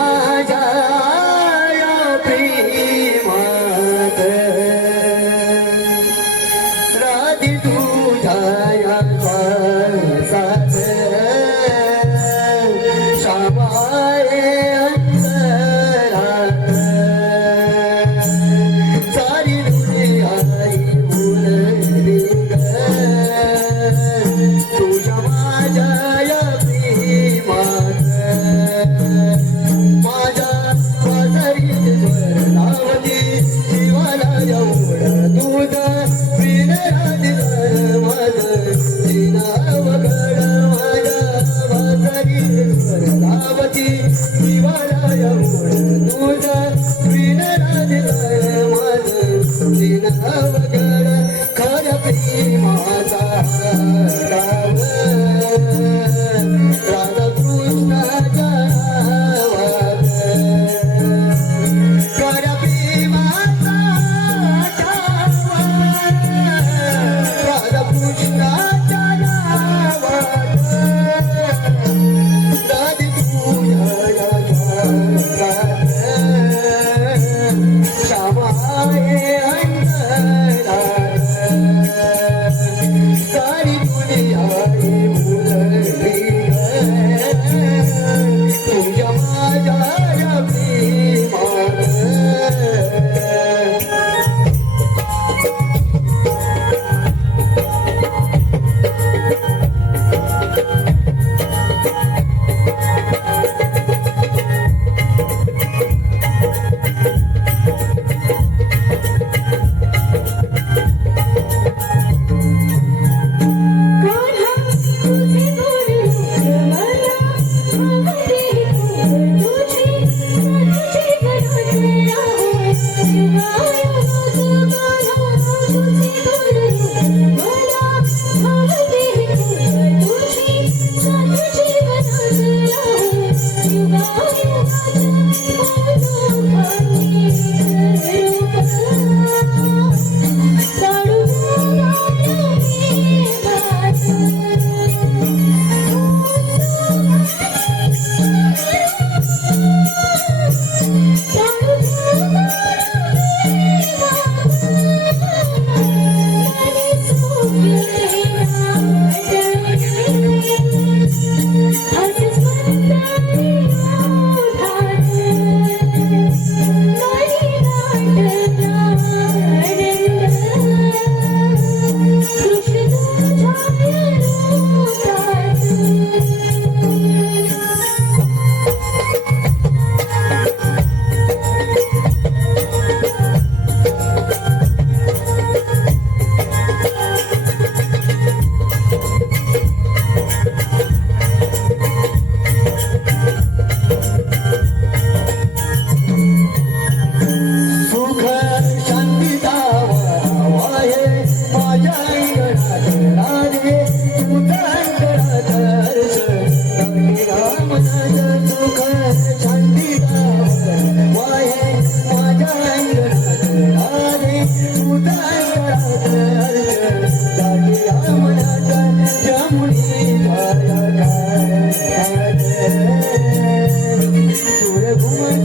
পাওয়া যায়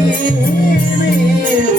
Me, me.